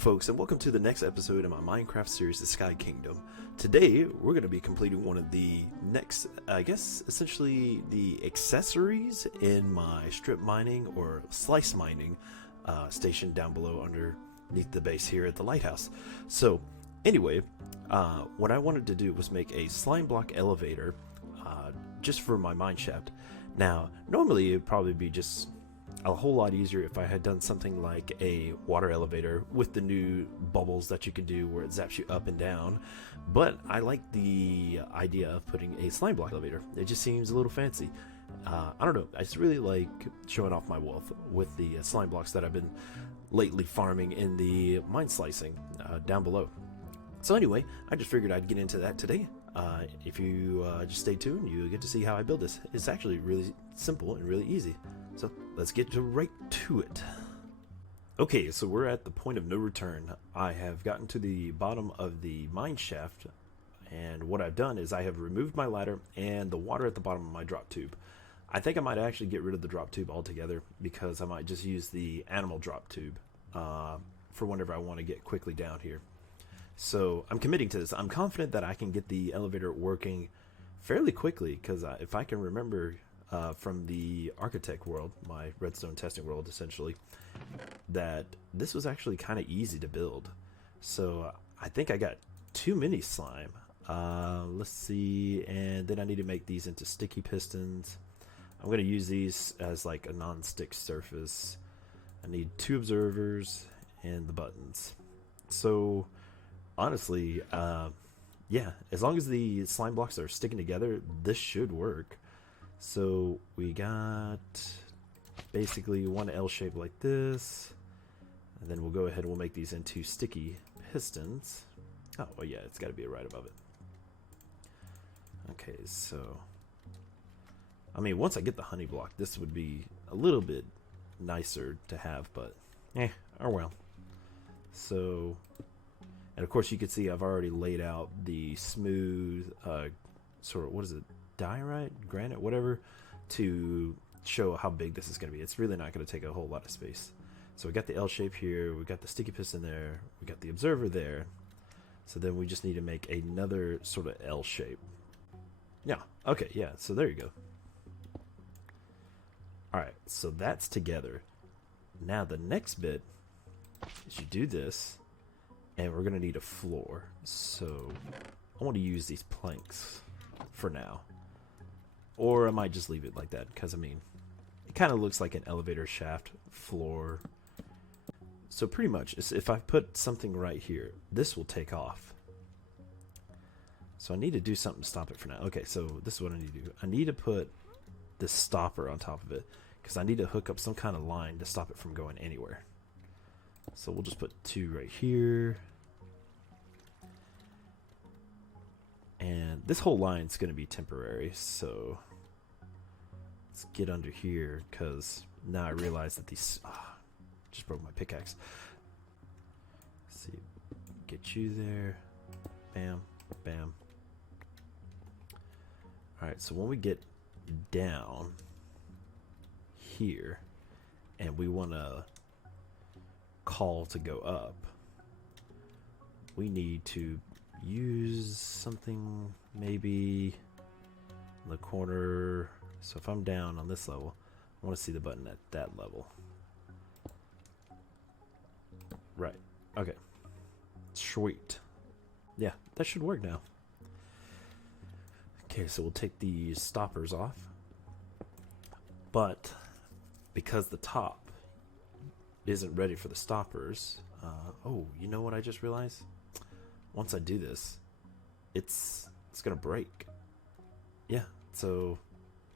folks, and welcome to the next episode of my Minecraft series, The Sky Kingdom. Today, we're going to be completing one of the next, I guess, essentially the accessories in my strip mining or slice mining station down below underneath the base here at the lighthouse. So, anyway, what I wanted to do was make a slime block elevator just for my mine shaft. Now, normally it would probably be just a whole lot easier if I had done something like a water elevator with the new bubbles that you can do where it zaps you up and down, but I like the idea of putting a slime block elevator. It just seems a little fancy. I don't know, I just really like showing off my wealth with the slime blocks that I've been lately farming in the mine slicing down below. So anyway, I just figured I'd get into that today. If you just stay tuned, you'll get to see how I build this. It's actually really simple and really easy. So let's get right to it. Okay, so we're at the point of no return. I have gotten to the bottom of the mine shaft, and what I've done is I have removed my ladder and the water at the bottom of my drop tube. I think I might actually get rid of the drop tube altogether because I might just use the animal drop tube for whenever I want to get quickly down here. So I'm committing to this. I'm confident that I can get the elevator working fairly quickly because if I can remember from the architect world, my redstone testing world essentially, that this was actually kind of easy to build. So I think I got too many slime. Let's see, and then I need to make these into sticky pistons. I'm going to use these as like a non-stick surface. I need 2 observers and the buttons. So honestly, yeah, as long as the slime blocks are sticking together, this should work. So we got basically one L shape like this, and then we'll go ahead and we'll make these into sticky pistons. Oh, well, yeah, it's got to be right above it. Okay, so I mean, once I get the honey block, this would be a little bit nicer to have, but oh well. So, and of course you can see I've already laid out the smooth sort of, what is it, diorite, granite, whatever, to show how big this is going to be. It's really not going to take a whole lot of space. So we got the L shape here, we got the sticky piston there, we got the observer there. So then we just need to make another sort of L shape. Yeah, okay, yeah, so there you go. Alright, so that's together. Now the next bit is you do this, and we're going to need a floor. So I want to use these planks for now. Or I might just leave it like that, because I mean, it kind of looks like an elevator shaft floor. So pretty much, if I put something right here, this will take off. So I need to do something to stop it for now. Okay, so this is what I need to do. I need to put this stopper on top of it, because I need to hook up some kind of line to stop it from going anywhere. So we'll just put 2 right here. And this whole line's going to be temporary, so let's get under here, because now I realize that these... just broke my pickaxe. Let's see, get you there. Bam, bam. Alright, so when we get down here, and we want to call to go up, we need to use something maybe in the corner. So if I'm down on this level, I want to see the button at that level. Right, okay, sweet. Yeah, that should work now. Okay, so we'll take these stoppers off, but because the top isn't ready for the stoppers, oh, you know what I just realized? Once I do this, it's gonna break. Yeah, so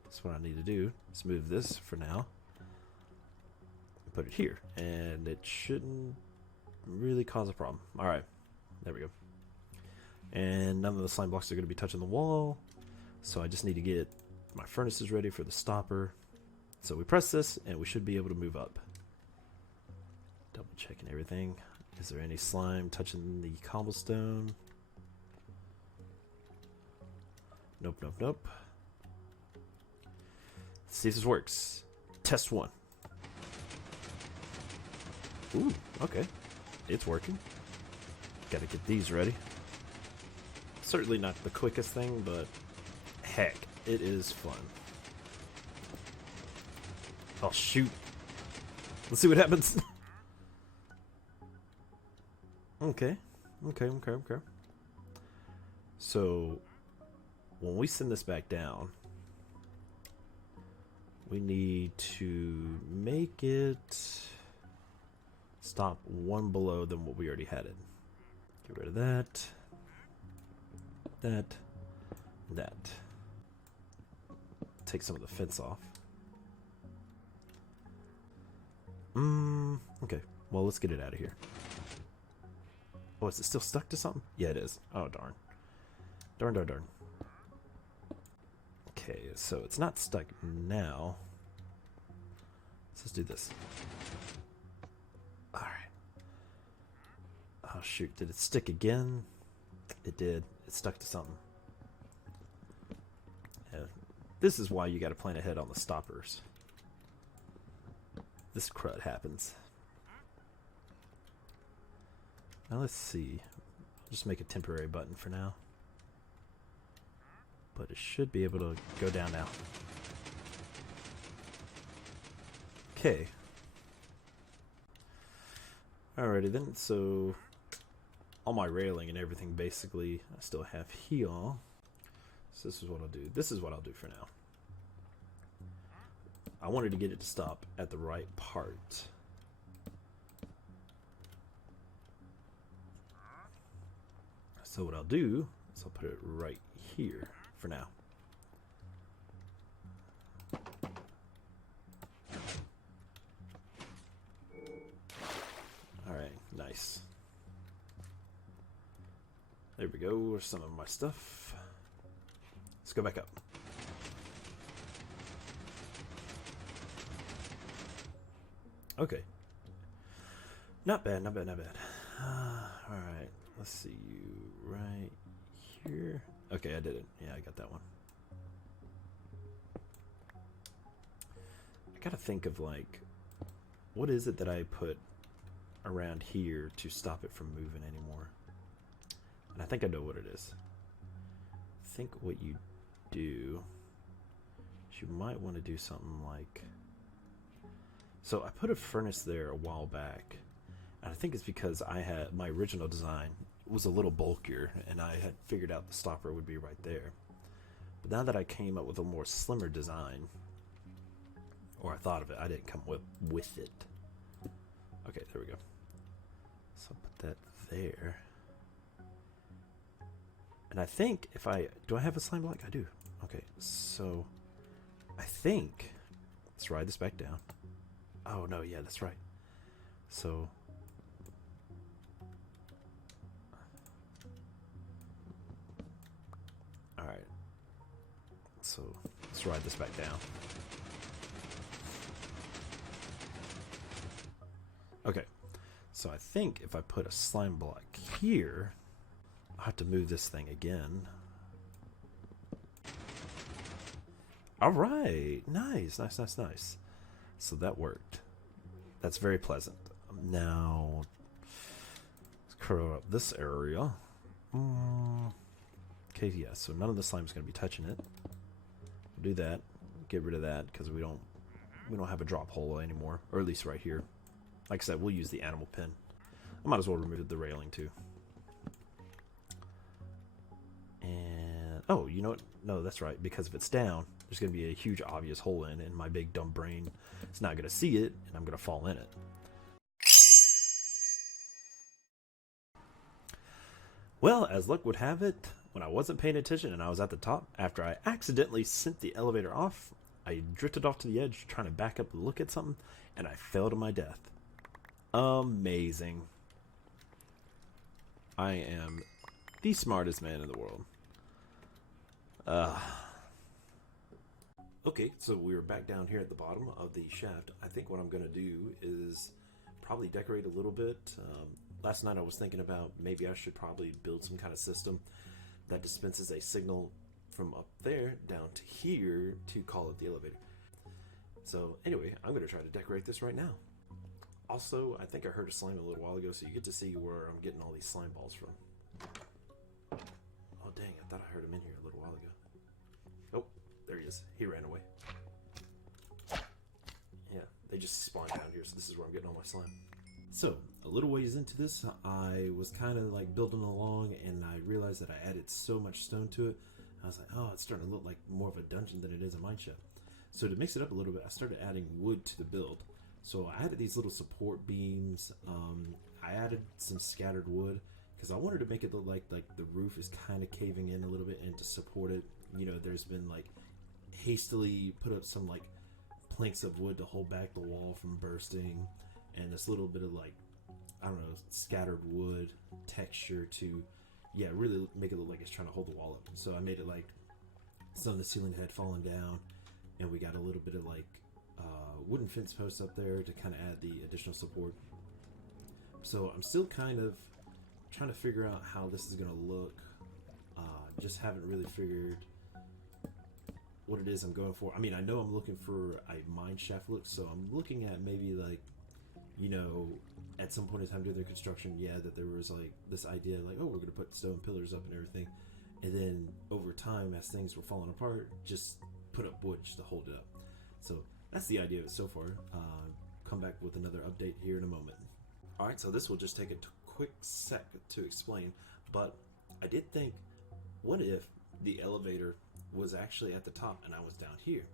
that's what I need to do. Let's move this for now. Put it here, and it shouldn't really cause a problem. Alright, there we go. And none of the slime blocks are gonna be touching the wall. So I just need to get my furnaces ready for the stopper. So we press this, and we should be able to move up. Double checking everything. Is there any slime touching the cobblestone? Nope, nope, nope. Let's see if this works. Test 1. Ooh, okay. it's working. Gotta get these ready. Certainly not the quickest thing, but heck, it is fun. Oh, shoot. Let's see what happens. Okay. So, when we send this back down, we need to make it stop one below than what we already had it. Get rid of that. That. Take some of the fence off. Okay. Well, let's get it out of here. Oh, is it still stuck to something? Yeah, it is. Oh, darn. Darn. Okay, so it's not stuck now. Let's just do this. Alright. Oh, shoot. Did it stick again? It did. It stuck to something. Yeah. This is why you gotta plan ahead on the stoppers. This crud happens. Now let's see. I'll just make a temporary button for now. But it should be able to go down now. Okay. Alrighty then, so all my railing and everything basically I still have here. So this is what I'll do. This is what I'll do for now. I wanted to get it to stop at the right part. So what I'll do is I'll put it right here for now. Alright, nice. There we go, there's some of my stuff. Let's go back up. Okay. Not bad. Alright, let's see you right here. Okay, I did it. Yeah, I got that one. I gotta think of, like, what is it that I put around here to stop it from moving anymore? And I think I know what it is. I think what you do is you might want to do something like... So I put a furnace there a while back, and I think it's because I had my original design was a little bulkier, and I had figured out the stopper would be right there. But now that I came up with a more slimmer design, or I thought of it, I didn't come with it. Okay, there we go. So I'll put that there. And I think if do I have a slime block? I do. Okay, so I think, let's ride this back down. Oh no, yeah, that's right. So alright. So let's ride this back down. Okay. So I think if I put a slime block here, I'll have to move this thing again. Alright. Nice. So that worked. That's very pleasant. Now, let's curl up this area. Okay, yeah, so none of the slime's going to be touching it. We'll do that. Get rid of that because we don't have a drop hole anymore, or at least right here. Like I said, we'll use the animal pin. I might as well remove the railing too. And oh, you know what? No, that's right. Because if it's down, there's going to be a huge obvious hole in, and my big dumb brain is not going to see it, and I'm going to fall in it. Well, as luck would have it, when I wasn't paying attention and I was at the top, after I accidentally sent the elevator off, I drifted off to the edge trying to back up and look at something, and I fell to my death. Amazing. I am the smartest man in the world. Okay, so we're back down here at the bottom of the shaft. I think what I'm going to do is probably decorate a little bit. Last night I was thinking about maybe I should probably build some kind of system that dispenses a signal from up there down to here to call it the elevator. So anyway, I'm going to try to decorate this right now. Also, I think I heard a slime a little while ago, so you get to see where I'm getting all these slime balls from. Oh dang, I thought I heard him in here a little while ago. Oh, there he is. He ran away. Yeah, they just spawned down here, so this is where I'm getting all my slime. So, a little ways into this, I was kind of like building along, and I realized that I added so much stone to it. I was like, oh, it's starting to look like more of a dungeon than it is a mineshaft. So to mix it up a little bit, I started adding wood to the build. So I added these little support beams. I added some scattered wood because I wanted to make it look like the roof is kind of caving in a little bit, and to support it, you know, there's been like hastily put up some like planks of wood to hold back the wall from bursting, and this little bit of like, I don't know, scattered wood texture to, yeah, really make it look like it's trying to hold the wall up. So I made it like some of the ceiling had fallen down, and we got a little bit of like wooden fence posts up there to kind of add the additional support. So I'm still kind of trying to figure out how this is going to look. Just haven't really figured what it is I'm going for. I mean, I know I'm looking for a mine shaft look, so I'm looking at maybe like, you know, at some point in time during their construction, yeah, that there was like this idea like, oh, we're going to put stone pillars up and everything. And then over time, as things were falling apart, just put up wood just to hold it up. So that's the idea of it so far. Come back with another update here in a moment. Alright, so this will just take a quick sec to explain, but I did think, what if the elevator was actually at the top and I was down here,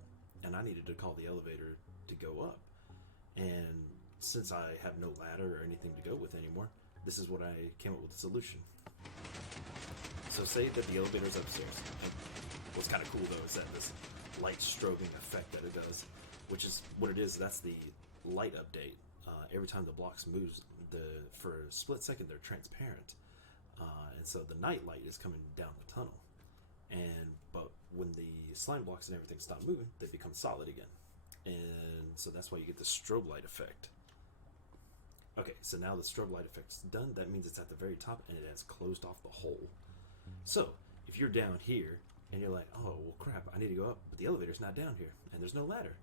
and I needed to call the elevator to go up? And since I have no ladder or anything to go with anymore, this is what I came up with a solution. So say that the elevator's upstairs. And what's kind of cool though is that this light strobing effect that it does, which is what it is, that's the light update. Every time the blocks moves, for a split second they're transparent, and so the night light is coming down the tunnel. But when the slime blocks and everything stop moving, they become solid again, and so that's why you get the strobe light effect. Okay, so now the strobe light effect's done. That means it's at the very top and it has closed off the hole. So if you're down here and you're like, oh well crap, I need to go up, but the elevator's not down here and there's no ladder.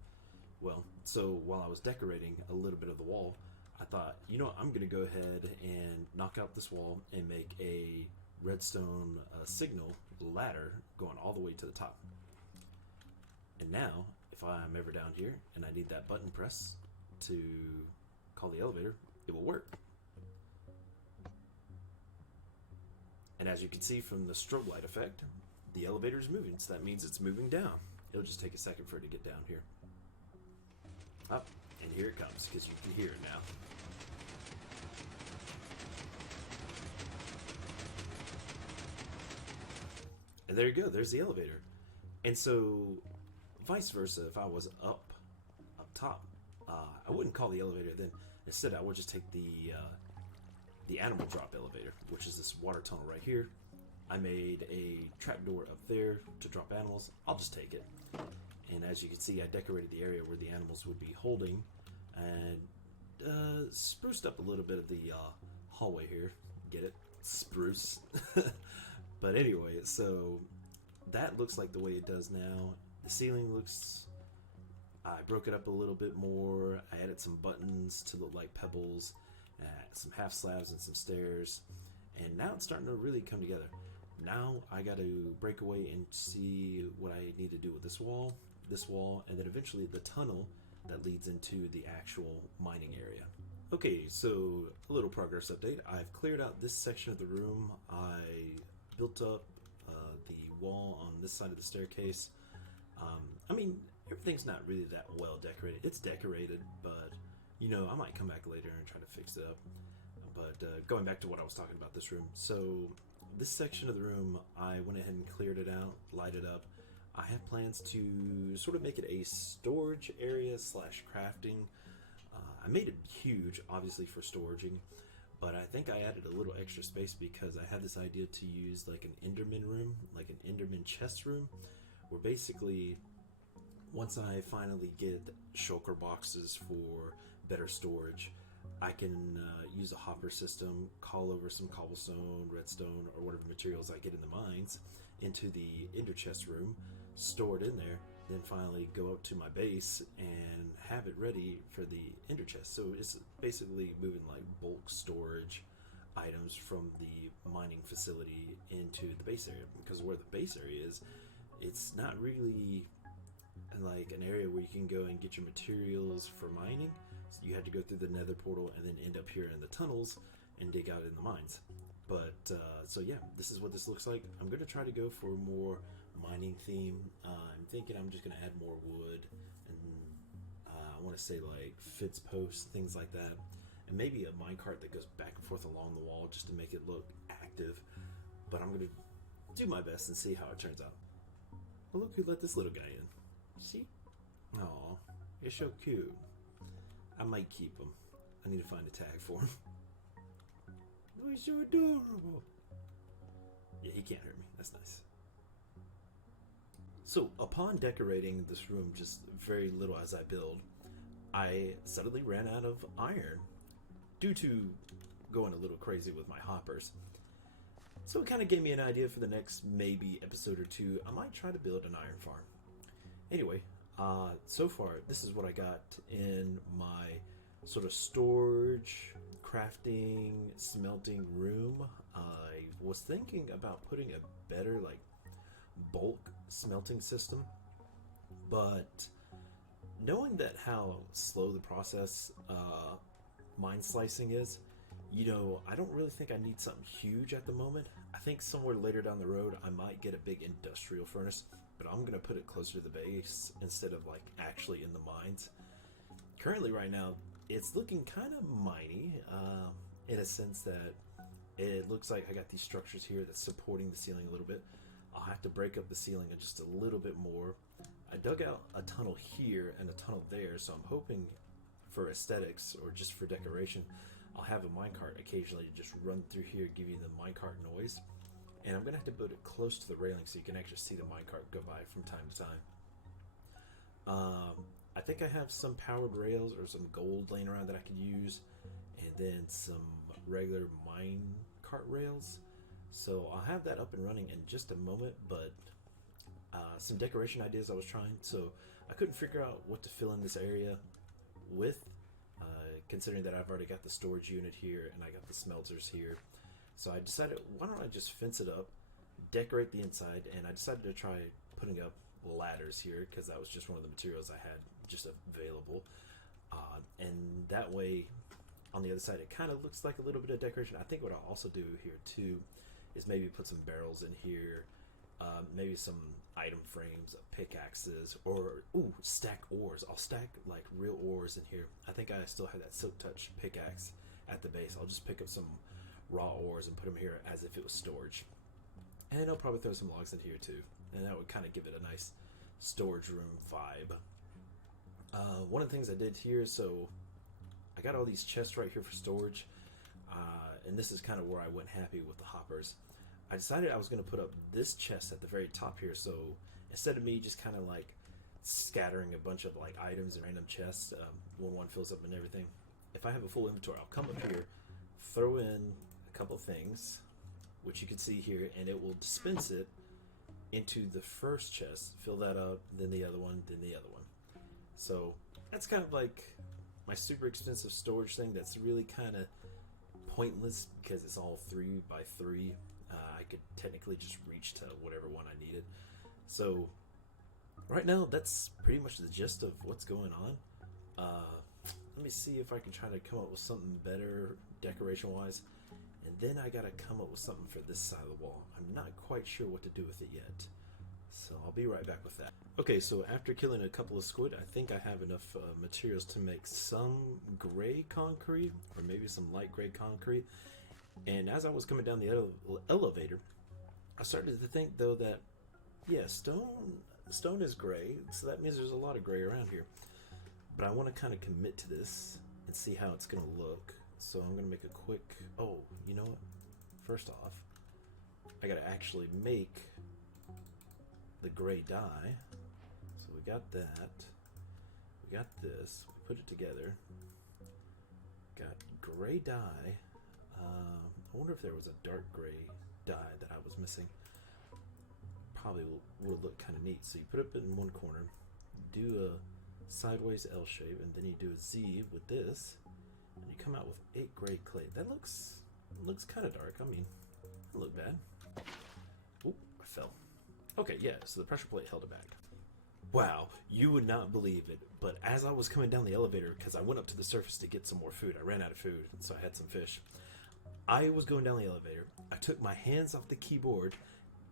Well, so while I was decorating a little bit of the wall, I thought, you know what, I'm gonna go ahead and knock out this wall and make a redstone signal ladder going all the way to the top. And now if I'm ever down here and I need that button press to call the elevator, it will work. And as you can see from the strobe light effect, the elevator is moving, so that means it's moving down. It'll just take a second for it to get down here. Up, and here it comes, because you can hear it now. And there you go, there's the elevator. And so, vice versa, if I was up top, I wouldn't call the elevator then. Instead, I would just take the animal drop elevator, which is this water tunnel right here. I made a trapdoor up there to drop animals. I'll just take it. And as you can see, I decorated the area where the animals would be holding, and spruced up a little bit of the hallway here. Get it? Spruce. But anyway, so that looks like the way it does now. The ceiling looks... I broke it up a little bit more. I added some buttons to look like pebbles, some half slabs and some stairs, and now it's starting to really come together. Now I got to break away and see what I need to do with this wall, and then eventually the tunnel that leads into the actual mining area. Okay, so a little progress update. I've cleared out this section of the room. I built up the wall on this side of the staircase. I mean, everything's not really that well decorated. It's decorated, but you know, I might come back later and try to fix it up. But going back to what I was talking about, this room. So this section of the room, I went ahead and cleared it out, lighted up. I have plans to sort of make it a storage area slash crafting. I made it huge, obviously, for storaging, but I think I added a little extra space because I had this idea to use like an Enderman room, like an Enderman chest room, where basically once I finally get shulker boxes for better storage, I can use a hopper system, call over some cobblestone, redstone, or whatever materials I get in the mines into the ender chest room, store it in there, then finally go up to my base and have it ready for the ender chest. So it's basically moving like bulk storage items from the mining facility into the base area, because where the base area is, it's not really like an area where you can go and get your materials for mining. So you had to go through the nether portal and then end up here in the tunnels and dig out in the mines. But so yeah, this is what this looks like. I'm going to try to go for more mining theme. I'm thinking I'm just going to add more wood, and I want to say like fence posts, things like that, and maybe a minecart that goes back and forth along the wall just to make it look active. But I'm going to do my best and see how it turns out. Well, look who let this little guy in. See? Aw, you're so cute. I might keep him. I need to find a tag for him. Oh, he's so adorable. Yeah, he can't hurt me. That's nice. So, upon decorating this room just very little as I build, I suddenly ran out of iron due to going a little crazy with my hoppers. So it kind of gave me an idea for the next maybe episode or two. I might try to build an iron farm. Anyway, so far this is what I got in my sort of storage, crafting, smelting room. I was thinking about putting a better like bulk smelting system, but knowing that how slow the process mine slicing is, I don't really think I need something huge at the moment. I think somewhere later down the road I might get a big industrial furnace, but I'm gonna put it closer to the base instead of like actually in the mines. Currently right now it's looking kind of miney, in a sense that it looks like I got these structures here that's supporting the ceiling a little bit. I'll have to break up the ceiling just a little bit more. I dug out a tunnel here and a tunnel there, so I'm hoping for aesthetics or just for decoration, I'll have a minecart occasionally just run through here, give you the minecart noise. And I'm gonna have to build it close to the railing so you can actually see the minecart go by from time to time. I think I have some powered rails or some gold laying around that I could use, and then some regular minecart rails. So I'll have that up and running in just a moment, but some decoration ideas I was trying. So I couldn't figure out what to fill in this area with, considering that I've already got the storage unit here and I got the smelters here. So I decided, why don't I just fence it up, decorate the inside, and I decided to try putting up ladders here because that was just one of the materials I had just available. And that way, on the other side, it kind of looks like a little bit of decoration. I think what I'll also do here too is maybe put some barrels in here, maybe some item frames, pickaxes, or stack ores. I'll stack like real ores in here. I think I still have that silk touch pickaxe at the base. I'll just pick up some raw ores and put them here as if it was storage. And then I'll probably throw some logs in here too, and that would kind of give it a nice storage room vibe. One of the things I did here, so I got all these chests right here for storage, and this is kind of where I went happy with the hoppers. I decided I was going to put up this chest at the very top here, so instead of me just kind of like scattering a bunch of like items in random chests when one fills up and everything, if I have a full inventory, I'll come up here, throw in a couple things, which you can see here, and it will dispense it into the first chest, fill that up, then the other one, then the other one. So that's kind of like my super expensive storage thing that's really kind of pointless because it's all 3 by 3. I could technically just reach to whatever one I needed. So right now that's pretty much the gist of what's going on. Let me see if I can try to come up with something better decoration wise, and then I gotta come up with something for this side of the wall. I'm not quite sure what to do with it yet, so I'll be right back with that. Okay, so after killing a couple of squid, I think I have enough materials to make some gray concrete, or maybe some light gray concrete. And as I was coming down the elevator, I started to think though that, yeah, stone is gray, so that means there's a lot of gray around here. But I want to kind of commit to this and see how it's going to look. So I'm going to make a quick, you know what? First off, I got to actually make the gray dye. So we got that. We got this. We put it together. Got gray dye. I wonder if there was a dark gray dye that I was missing. probably would look kind of neat. So you put it in one corner, do a sideways L shape, and then you do a Z with this, and you come out with 8 gray clay. That looks kind of dark. I mean, doesn't look bad. Oop, I fell. Okay, yeah, so the pressure plate held it back. Wow, you would not believe it, but as I was coming down the elevator, because I went up to the surface to get some more food, I ran out of food, so I had some fish. I was going down the elevator, I took my hands off the keyboard,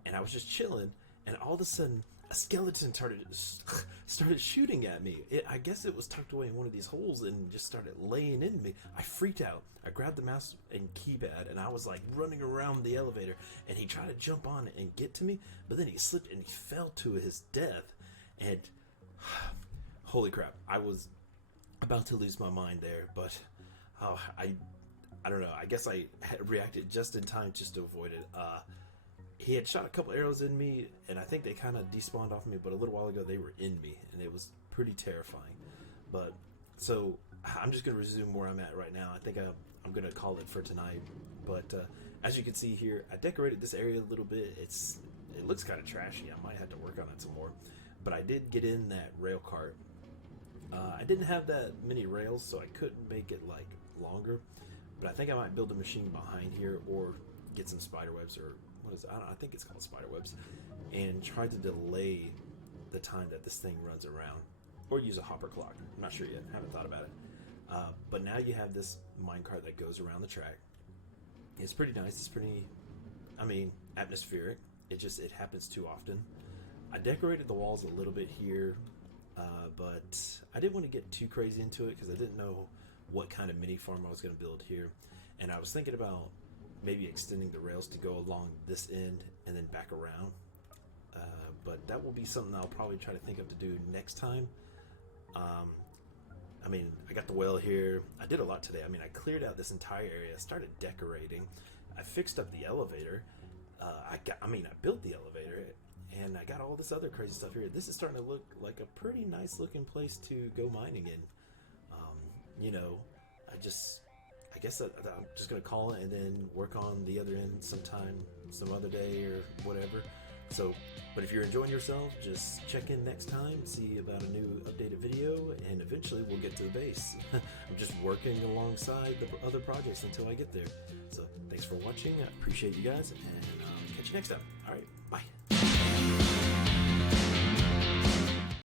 and I was just chilling, and all of a sudden, a skeleton started shooting at me. I guess it was tucked away in one of these holes and just started laying into me. I freaked out. I grabbed the mouse and keypad, and I was like running around the elevator, and he tried to jump on and get to me, but then he slipped and he fell to his death. And holy crap, I was about to lose my mind there, but I don't know. I guess I had reacted just in time just to avoid it. He had shot a couple arrows in me, and I think they kind of despawned off me, but a little while ago they were in me, and it was pretty terrifying. But so I'm just going to resume where I'm at right now. I think I'm going to call it for tonight. But as you can see here, I decorated this area a little bit. It looks kind of trashy. I might have to work on it some more. But I did get in that rail cart. I didn't have that many rails, so I couldn't make it like longer. But I think I might build a machine behind here, or get some spider webs, or what is it? I think it's called spider webs, and try to delay the time that this thing runs around, or use a hopper clock. I'm not sure yet. Haven't thought about it. But now you have this minecart that goes around the track. It's pretty nice. It's pretty, atmospheric. It happens too often. I decorated the walls a little bit here, but I didn't want to get too crazy into it because I didn't know what kind of mini farm I was going to build here. And I was thinking about maybe extending the rails to go along this end and then back around. But that will be something I'll probably try to think of to do next time. I got the well here. I did a lot today. I cleared out this entire area, started decorating. I fixed up the elevator. I built the elevator. And I got all this other crazy stuff here. This is starting to look like a pretty nice looking place to go mining in. I guess I'm just going to call it and then work on the other end sometime, some other day or whatever. So, but if you're enjoying yourself, just check in next time, see about a new updated video, and eventually we'll get to the base. I'm just working alongside the other projects until I get there. So thanks for watching. I appreciate you guys, and catch you next time. All right, bye.